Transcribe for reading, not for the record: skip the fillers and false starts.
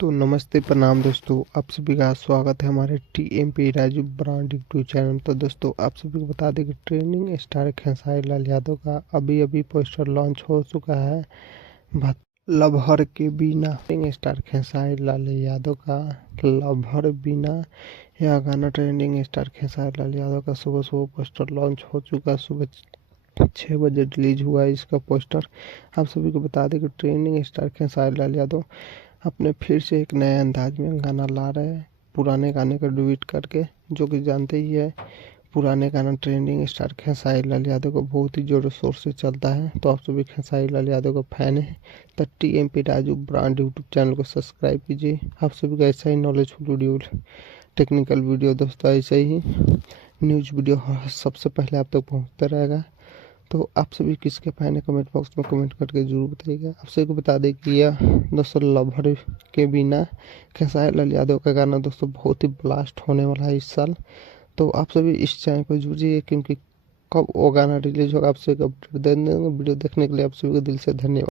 तो नमस्ते प्रणाम दोस्तों, आप सभी का स्वागत है हमारे TMP Raju brand YouTube channel. तो दोस्तों आप सभी को बता दें कि ट्रेंडिंग स्टार खेसारी लाल यादव का अभी अभी पोस्टर लॉन्च हो चुका है। लवहर के बिना ट्रेंडिंग स्टार खेसारी लाल यादव का लवहर बिना यह गाना ट्रेंडिंग स्टार खेसारी लाल यादव का सुबह सुबह पोस्टर लॉन्च हो चुका। सुबह 6 बजे रिलीज हुआ है इसका पोस्टर। आप सभी को बता दें कि ट्रेंडिंग स्टार खेसारी लाल यादव अपने फिर से एक नए अंदाज में गाना ला रहे हैं, पुराने गाने का डुएट करके, जो कि जानते ही है पुराने गाना ट्रेंडिंग स्टार खेसारी लाल यादव को बहुत ही जोरों शोर से चलता है। तो आप सभी खेसारी लाल यादव का फैन है तो TMP Raju brand YouTube channel को सब्सक्राइब कीजिए। आप सभी को ऐसा ही नॉलेजफुल वीडियो, टेक्निकल वीडियो दोस्तों, ऐसे ही न्यूज़ वीडियो सबसे पहले आप तक पहुँचता रहेगा। तो आप सभी किसके फैन है कमेंट बॉक्स में कमेंट करके जरूर बताइएगा। आप सभी को बता दें कि यह दोस्तों लवहर के बिना खेसारी लाल यादव का गाना दोस्तों बहुत ही ब्लास्ट होने वाला है इस साल। तो आप सभी इस चैनल पर जुड़िए, क्योंकि कब वो गाना रिलीज होगा आप सभी को अपडेट दे देंगे। वीडियो देखने के लिए आप सभी को दिल से धन्यवाद।